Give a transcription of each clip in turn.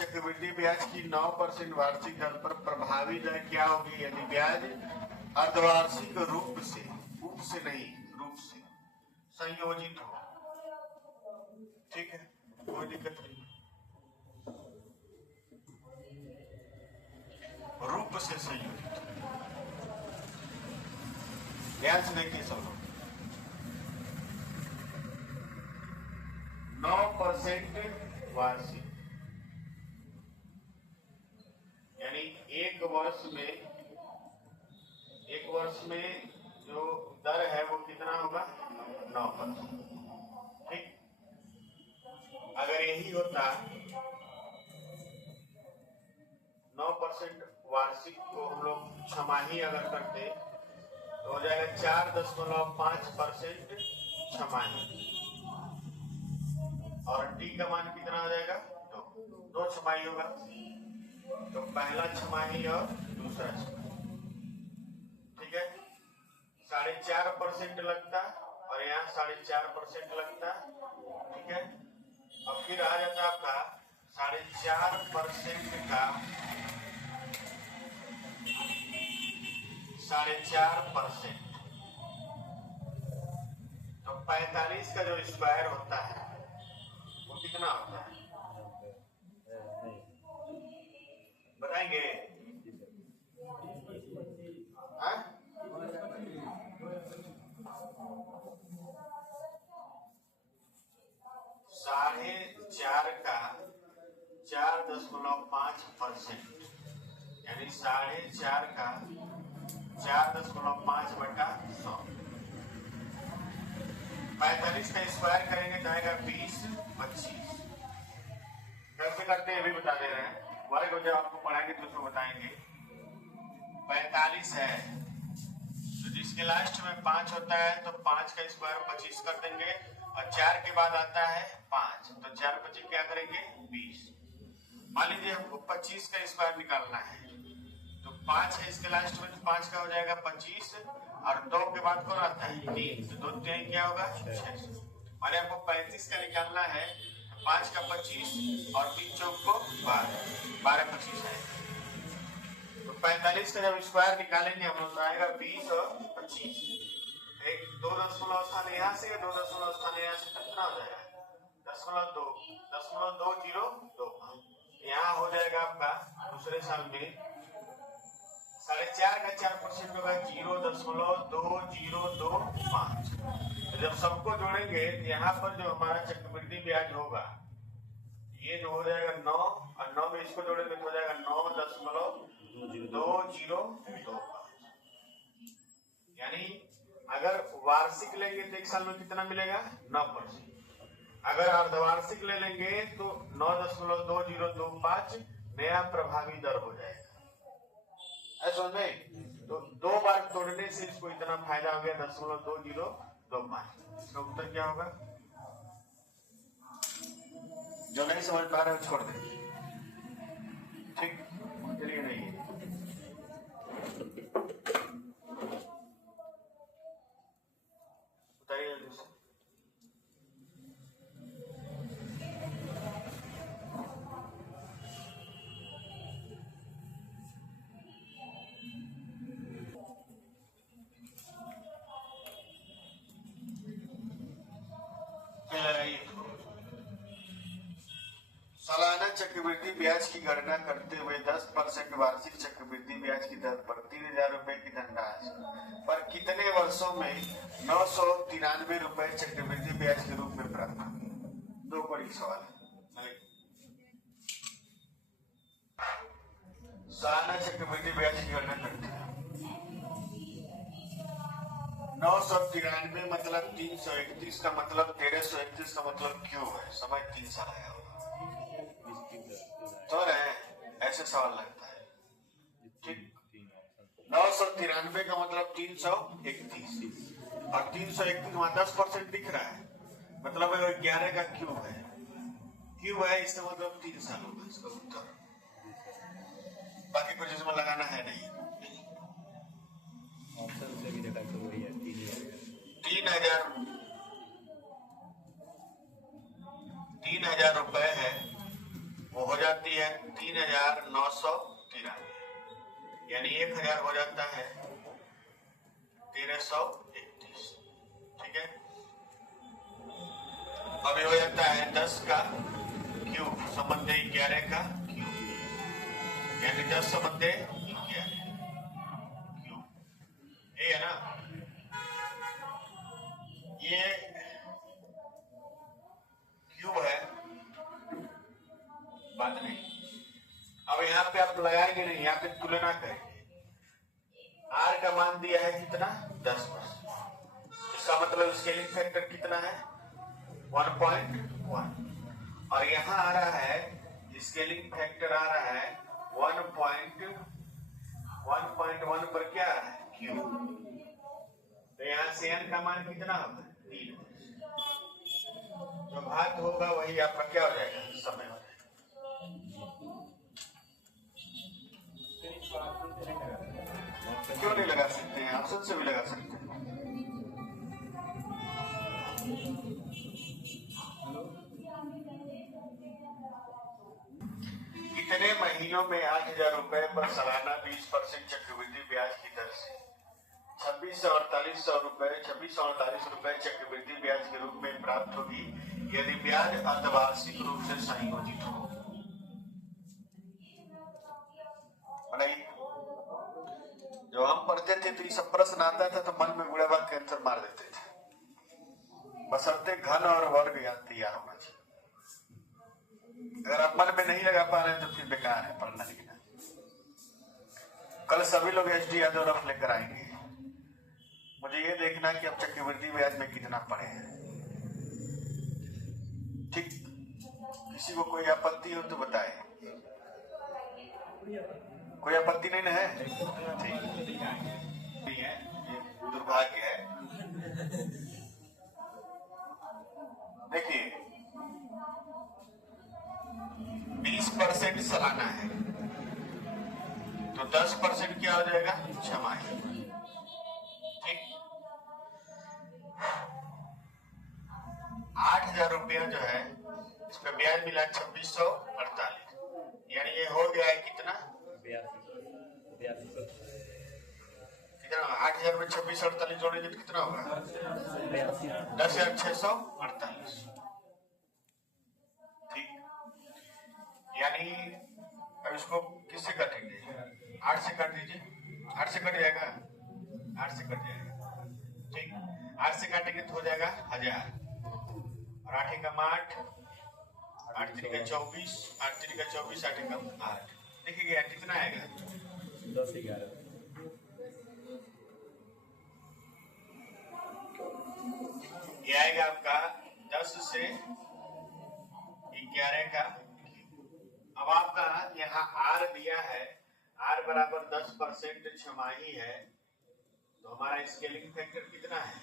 चक्रवृद्धि ब्याज की 9% वार्षिक दर पर प्रभावी दर क्या होगी यदि ब्याज अर्धवार्षिक रूप से नहीं रूप से संयोजित हो। ठीक है, कोई दिक्कत नहीं। रूप से संयोजित ब्याज देखिए सब लोग 9% वार्षिक, यानी एक वर्ष में जो दर है वो कितना होगा 9%। ठीक, अगर यही होता 9% वार्षिक को हम लोग छमाही अगर करते तो हो जाएगा 4.5% छमाही, और टी का मान कितना हो जाएगा 2 छमाही होगा, तो पहला छमाही और दूसरा छमाही। ठीक है, 4.5% लगता और यहाँ 4.5% लगता। ठीक है, और फिर आ जाता आपका 4.5% का 4.5%, तो 45 का जो स्क्वायर होता है वो कितना होता है बताएंगे? हाँ? 4.5 का 4.5%, यानी 4.5 का 4.5/100। 45 का स्क्वायर करेंगे तो आएगा 20/25। कैसे करते हैं भी बता दे रहे हैं, वर्ग जब आपको पढ़ाएंगे तो उसको बताएंगे। 45 है तो जिसके लास्ट में 5 होता है तो 5 का स्क्वायर 25 कर देंगे, और 4 के बाद आता है 5, तो 4/25 क्या करेंगे 20। मान लीजिए हमको 25 का स्क्वायर निकालना है तो 5 है इसके लास्ट में, तो 5 का हो जाएगा 25, और 2 के बाद कौन आता है 3, तो 2 3 क्या होगा 6। माने आपको 35 का निकालना है, 5 का 25 और 3 चौक को 12/25 है। तो 45 का जब स्क्वायर निकालेंगे हम लोग तो आएगा 20 और 25, एक 2 दशमलव स्थान यहाँ से 2 दशमलव स्थान यहाँ से कितना हो जाएगा 0.2 यहाँ हो जाएगा आपका दूसरे साल में 4.5 का 4% होगा 0.2025। जब सबको जोड़ेंगे तो यहाँ पर जो हमारा चक्रवृद्धि ब्याज होगा ये जो हो जाएगा 9, और 9 में इसको जोड़ेंगे तो हो जाएगा 9.2025। यानी अगर वार्षिक लेंगे तो एक साल में कितना मिलेगा 9%, अगर अर्धवार्षिक ले लेंगे तो 9.2025 नया प्रभावी दर हो जाएगा। ऐसा नहीं तो 2 बार तोड़ने से इसको इतना फायदा हो गया 0.2025। इसका उत्तर क्या होगा? जो नहीं समझ पा रहे हो छोड़ दें, ठीक, उनके लिए नहीं है। बताइए सालाना चक्रवृद्धि ब्याज की गणना करते हुए 10% वार्षिक चक्रवृद्धि ब्याज की दर पर 3,000 रुपए की धनराशि पर कितने वर्षों में 993 रुपए चक्रवृद्धि ब्याज के रूप में प्राप्त होंगे? 2 बड़ी सवाल है। सालाना चक्रवृद्धि ब्याज की गणना करते हैं 993 मतलब 331 का मतलब 1331 का मतलब क्यों है? समझ 3 साल आया होगा तो रहे ऐसे सवाल लगता है। ठीक, 993 का मतलब 331, और 331 वहां 10% दिख रहा है, मतलब 11 का क्यूब है, क्यूब है इसका मतलब 3 साल होगा इसका उत्तर। बाकी कुछ इसमें लगाना है नहीं। 3,000 रुपए है वो हो जाती है 3,993, यानी 1,000 हो जाता है 1,331। ठीक है, अभी हो जाता है 10 का क्यूब संबंधे 11 का क्यूब, यानी 10 संबंधे 11 क्यूब, ये है ना। ये क्यूब है, बात नहीं। अब यहाँ पे आप लगाएंगे नहीं, यहाँ पे तुलना करेंगे। आर का मान दिया है कितना 10%, इसका मतलब स्केलिंग फैक्टर कितना है 1.1, और यहाँ आ रहा है स्केलिंग फैक्टर आ रहा है 1.1 पर क्या आ रहा है क्यूब, तो यहाँ से n का मान कितना होगा 3, जो घात होगा वही आपका क्या हो जाएगा समय हो जाएगा। क्यों नहीं लगा सकते हैं, ऑप्शन से भी लगा सकते हैं। कितने महीनों में 8,000 रुपए पर सालाना 20% चक्रवृद्धि ब्याज की दर से 26,48 रुपए चक्रवृद्धि ब्याज के रूप में प्राप्त होगी यदि ब्याज अर्धवार्षिक रूप से संयोजित हो। जो हम पढ़ते थे तो ये सब प्रश्न आता था तो मन में बुढ़ा बात के आंसर मार देते थे, बशर्ते घन और वर्ग तैयार होना चाहिए। अगर आप मन में नहीं लगा पा रहे हैं तो फिर बेकार है पढ़ना लिखना। कल सभी लोग एच डी यादव रफ लेकर आएंगे, मुझे ये देखना कि अब चक्रवृद्धि ब्याज में कितना पड़े हैं। ठीक, किसी को कोई आपत्ति हो तो बताए। कोई आपत्ति नहीं ना है? ठीक नहीं है, ये दुर्भाग्य है। देखिए 20% सालाना है तो 10% क्या हो जाएगा छमाही। ठीक, 8,000 रुपया जो है इस पे ब्याज मिला 2648, यानी ये हो गया है कितना 8,000 में 2648 जोड़ेंगे तो कितना होगा 10,648। ठीक, यानी अब इसको किससे काटेंगे 8 से काट दीजिए, 8 से कट जाएगा, 8 से कट जाएगा। ठीक, 8 से काटेंगे तो हो जाएगा 1,000, और 8 एकम 8, 8 3 का 24, 8 3 का 24, 8 एकम 8। देखिए कितना आएगा 10 11, ये आएगा आपका 10 से 11 का। अब आपका यहाँ आर दिया है, आर बराबर 10% छमाही है, तो हमारा स्केलिंग फैक्टर कितना है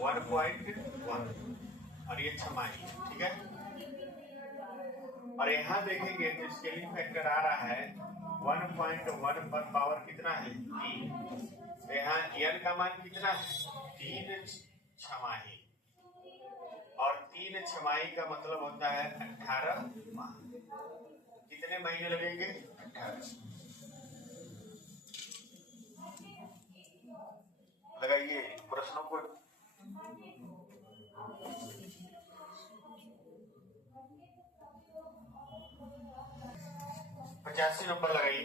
1.1, और ये छमाही। ठीक है, और यहाँ देखेंगे तो स्केलिंग फैक्टर आ रहा है 1.1 पर पावर कितना है 3, तो यहाँ n का मान कितना है 3 छमाही, और 3 छमाही का मतलब होता है 18 माह। कितने महीने लगेंगे 18। लगाइए प्रश्नों को। पचासी नंबर लगाइए।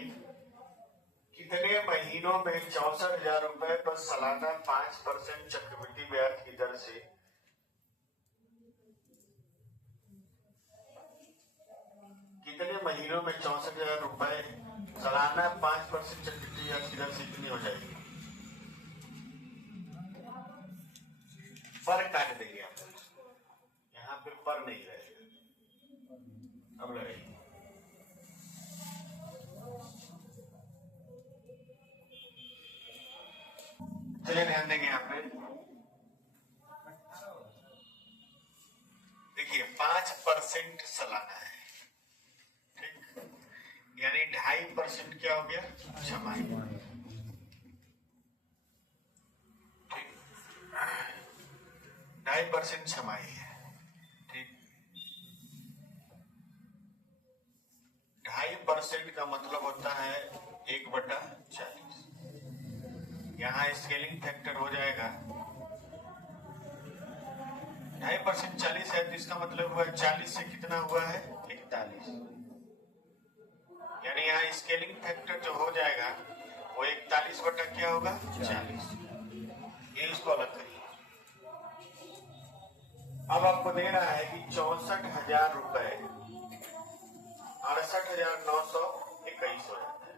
कितने महीनों में 64,000 रुपए पर सालाना 5% चक्रवृद्धि ब्याज की दर से कितने महीनों में 64,000 रुपए सालाना 5% चक्रवृद्धि ब्याज की दर से कितनी हो जाएगी। पर काट देंगे आप, यहाँ पे पर नहीं रहेगा। अब लगाइए। चलिए ध्यान देंगे यहाँ पे। देखिए 5% सालाना है, ठीक, यानी 2.5% क्या हो गया छमाही। ठीक, 2.5% छमाही है। ठीक, 2% का मतलब होता है 1/40। यहाँ स्केलिंग फैक्टर हो जाएगा 2.5% 40 है, तो इसका मतलब हुआ 40 से कितना हुआ है 41। यानी यहाँ स्केलिंग फैक्टर जो हो जाएगा वो 41 बटा क्या होगा 40। ये इसको अलग करिए। अब आपको दे रहा है कि 64,000 रुपए 68,921 हो जाता है।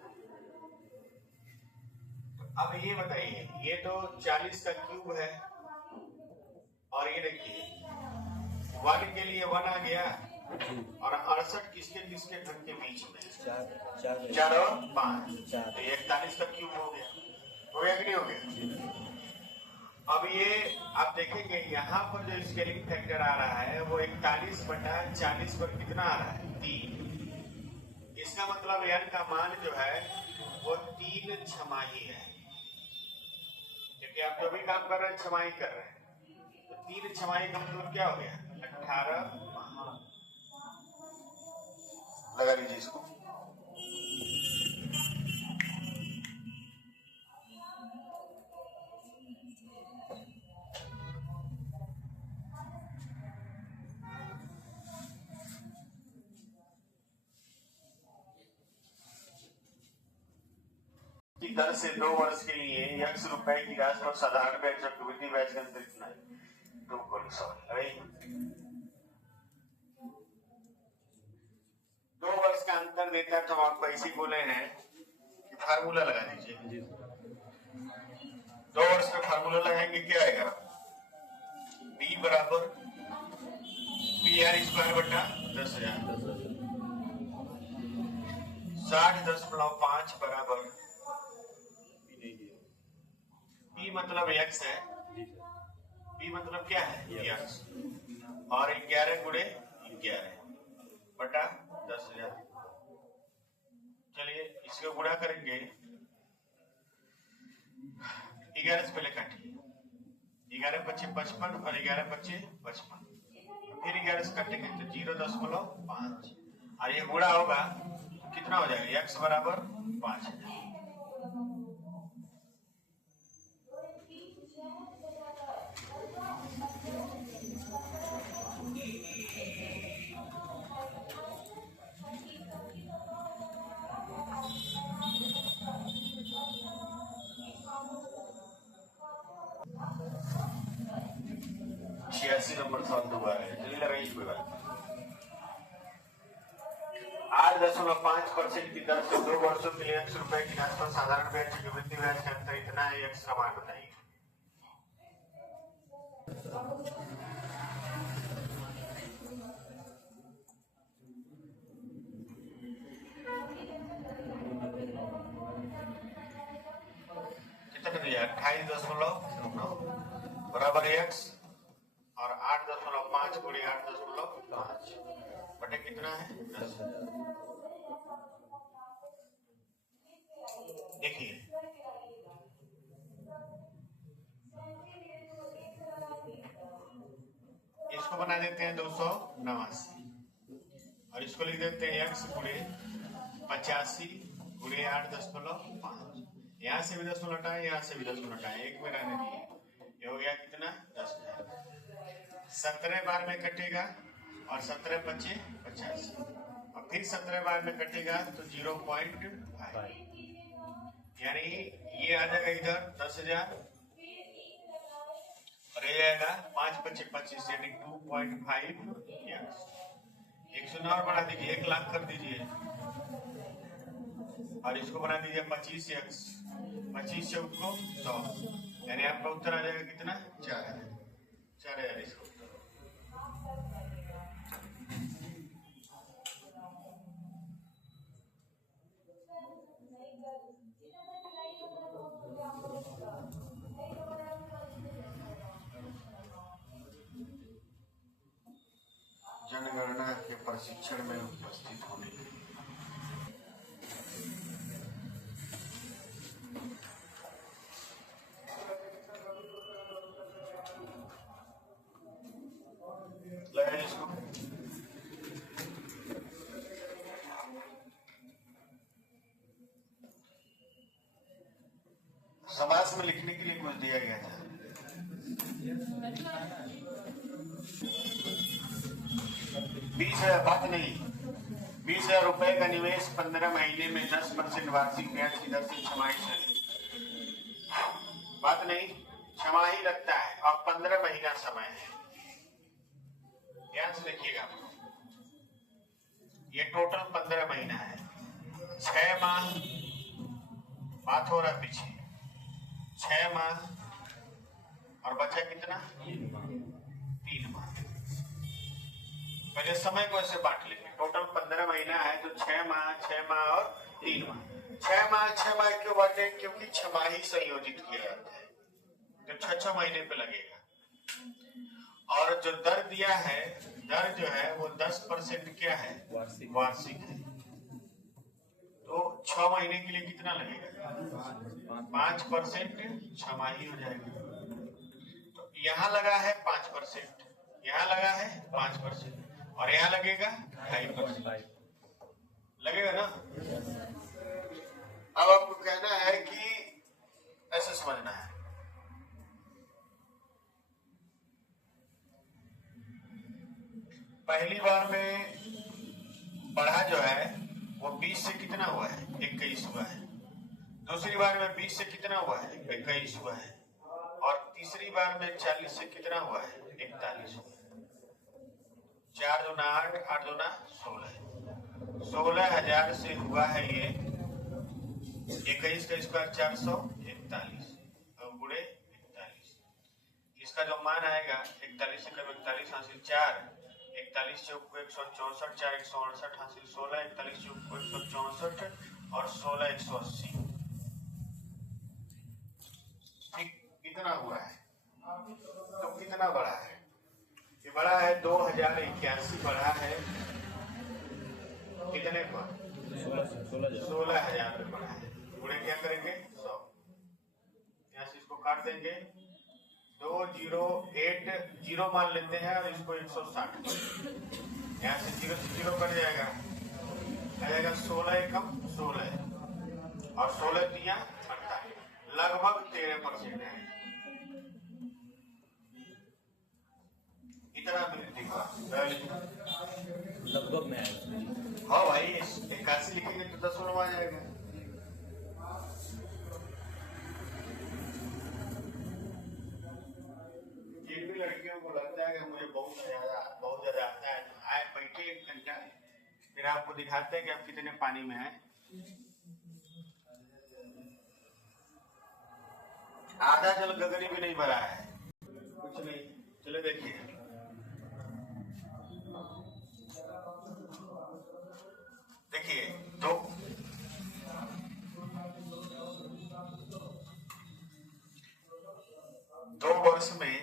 अब ये बताइए, ये तो 40 का क्यूब है, और ये देखिए 1 के लिए 1 आ गया, और 68 किसके किसके ढंग के बीच में 4 और 5, तो 41 का क्यूब हो गया कि नहीं हो गया। अब ये आप देखेंगे यहाँ पर जो स्केलिंग फैक्टर आ रहा है वो 41/40 पर कितना आ रहा है 3। इसका मतलब n का मान जो है वो 3 छमाही है, क्योंकि आप जो भी काम कर रहे हैं छमाही कर रहे हैं, तो 3 छमाही का मतलब क्या हो गया 18 माह। लगा लीजिए इसको। की दर से 2 वर्ष के लिए x रुपए की राशि पर साधारण ब्याज चक्रवृद्धि ब्याज का अंतर कितना है 2 वर्ष का अंतर देता है, तो हम आपको ऐसे बोले हैं कि फार्मूला लगा दीजिए। 2 वर्ष का फार्मूला लगाएंगे, क्या आएगा b बराबर PR² बटा 10,000 60.5 बराबर p मतलब x है, p मतलब क्या है x, और 11 गुणे 11 बटा 10,000। चलिए इसको गुणा करेंगे, 11 से पहले काटिए, 11 पच्चीस 55 और 11 पच्चीस 55, फिर 11 से काटेंगे तो 0.5, और ये गुणा होगा कितना हो जाएगा x बराबर 5,000। नंबर सवाल दोबारा है, चलिए लगाइए कोई बात। 8.5% की दर से 2 वर्षों के लिए x रुपए की राशि पर साधारण ब्याज चक्रवृद्धि ब्याज का अंतर इतना है, x का मान बताइए। कितना दिया 28.9 बराबर x, और 8.5 गुणे 8.5 बटे कितना है 10। देखिए इसको बना देते हैं 289, और इसको लिख देते हैं x गुणे 85 गुणे 8.5। यहाँ से भी 10 हटाए, यहाँ से भी 10 हटाए, एक में रहने दिए, ये हो गया कितना 10,000। 17 बार में कटेगा, और 17 25 85, और फिर 17 बार में कटेगा तो 0.5, यानी ये आ जाएगा इधर 10,000, और ये आएगा 5 25 25 यानी 2.5। 100 और बढ़ा दीजिए, 1 लाख कर दीजिए, और इसको बना दीजिए 25x, 25 से उसको 100, यानी आपका उत्तर आ जाएगा कितना 4,000 इसको। जनगणना के प्रशिक्षण में उपस्थित होने के लिए लगाइए इसको। समास में लिखने के लिए कुछ दिया गया था। 20,000 बात नहीं, 20,000 रुपए का निवेश 15 महीने में 10% वार्षिक ब्याज की दर से छमाही से, बात नहीं, छमाही लगता है और 15 महीना समय है। ध्यान से देखिएगा, ये टोटल 15 महीना है, 6 माह बात हो रहा पीछे, 6 माह और बचा कितना, 3 माह। पहले समय को ऐसे बांट लेंगे, टोटल 15 महीना है तो 6 माह और 3 माह। 6 माह क्यों बांटे, क्योंकि छमाही संयोजित किया जाता है तो 6 महीने पे लगेगा। और जो दर दिया है, दर जो है वो 10% क्या है, वार्षिक है। तो 6 महीने के लिए कितना लगेगा, 5% छमाही हो जाएगा। तो यहाँ लगा है 5%, यहाँ लगा है 5% और यहाँ लगेगा 2.5% लगेगा ना। अब आपको कहना है कि ऐसे समझना है, पहली बार में बढ़ा जो है वो 20 से कितना हुआ है, 21 हुआ है। दूसरी बार में 20 से कितना हुआ है, 21 हुआ है। और तीसरी बार में 40 से कितना हुआ है, 41 हुआ है। 4 दूना 8, 8 दूना 16, 16,000 से हुआ है ये 21 का स्क्वायर 441 और गुणे 41। इसका जो मान आएगा 41 से कब 41 हासिल 4, 41 चौक को 164, 4 168 हासिल 16, 41 चौक को 164 और 16 180। ठीक कितना हुआ है, तो कितना बड़ा है, ये बड़ा है 2081 बड़ा है कितने पर, 16,000 पे बड़ा है। गुणे क्या करेंगे 100, यहाँ से इसको काट देंगे, 208 जीरो मान लेते हैं और इसको 160, यहाँ से 0 से 0 कट जाएगा, आ जाएगा 16 एकम 16 और 16 दिया 48, लगभग 13% है। इतना वृद्धि हुआ लगभग में आएगा। हाँ भाई, 81 लिखेंगे तो 10 आ जाएगा। लड़कियों को लगता है कि मुझे बहुत ज्यादा आता है, तो आए बैठे 1 घंटा, फिर आपको दिखाते हैं कि आप कितने पानी में हैं। आधा जल गगरी भी नहीं भरा है, कुछ नहीं। चलो देखिए, देखिए दो वर्ष में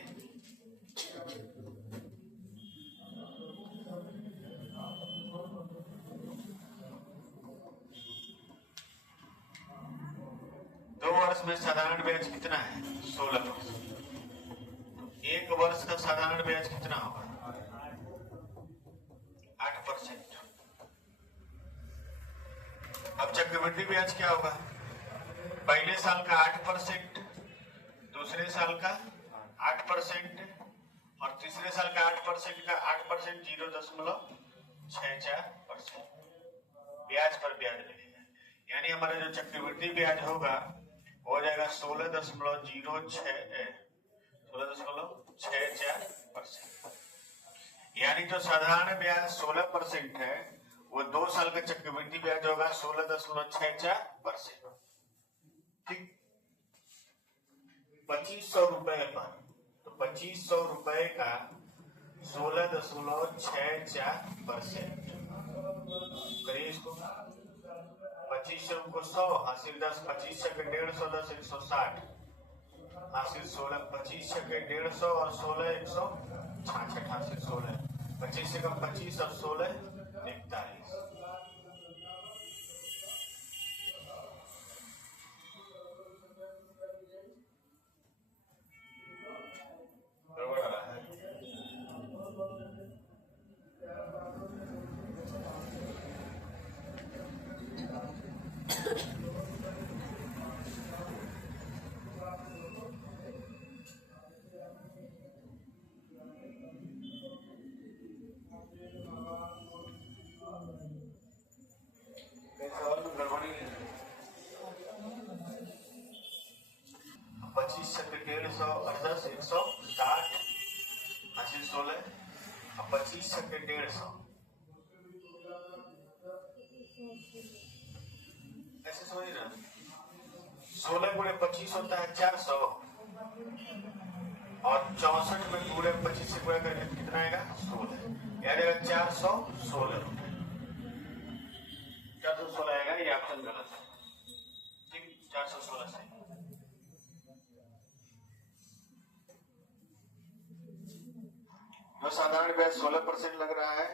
2 वर्ष में साधारण ब्याज कितना है, 16%। 1 वर्ष का साधारण ब्याज कितना होगा, 8%। अब चक्रवृद्धि ब्याज क्या होगा, पहले साल का 8%, दूसरे साल का 8% और तीसरे साल का 8% का 8% 0.64% ब्याज पर ब्याज लगेगा। यानी हमारा जो चक्रवृद्धि ब्याज होगा हो जाएगा 16.64%। यानी जो साधारण ब्याज 16% है, वो 2 साल का चक्रवृद्धि ब्याज होगा 16.64%। ठीक, 2500 रुपए पर, तो 2500 रुपए का 16.64% करिए इसको। 2500 को 100 हासिल 10, 25 के 150, 10 160 हासिल 16, 25 के 150 और 16 166 हासिल 16, 25 से कम 25 और 16 41। के 150, ऐसे समझ रहे 16 गुणे 25 होता है 400 और 64 में गुणे 25 से गुणा करेंगे कितना आएगा 16, यानी 416 रुपए। 416 आएगा, ये ऑप्शन गलत है। ठीक, 416 सही। जो साधारण ब्याज 16% लग रहा है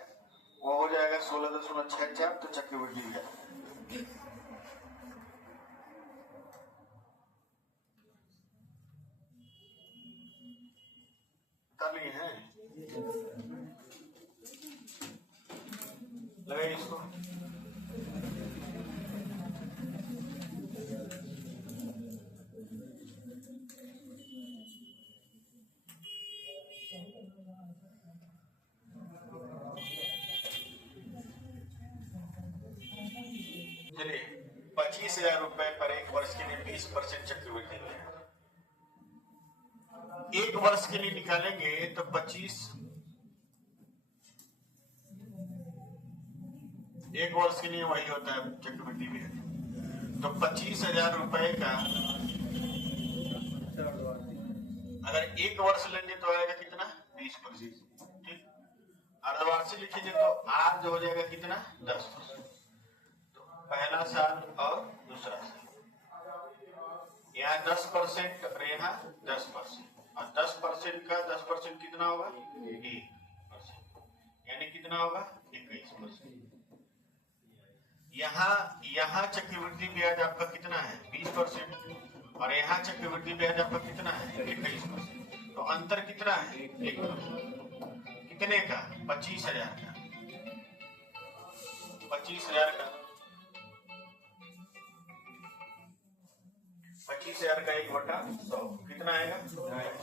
वो हो जाएगा 16.64, तो चक्रवृद्धि ब्याज कर लिए हैं। लगाइए इसको। चलिए 25,000 रुपए पर एक वर्ष के लिए 20% चक्रवृद्धि है। एक वर्ष के लिए निकालेंगे तो 25, एक वर्ष के लिए वही होता है चक्रवृद्धि ब्याज। तो 25,000 रुपए का अगर एक वर्ष लेंगे तो आएगा कितना 20%। ठीक, अर्धवार्षिक लिखिए तो आज हो जाएगा कितना 10%। तो पहला साल और दूसरा साल, यहाँ 10% और यहाँ 10%, और 10% का 10% कितना होगा 1%, यानी कितना होगा 21%। यहाँ चक्रवृद्धि ब्याज आपका कितना है 20%, और यहाँ चक्रवृद्धि ब्याज आपका कितना है 21%। तो अंतर कितना है 1%। कितने का 25,000 का, 25,000 का 25,000 का 1/100 कितना आएगा 250।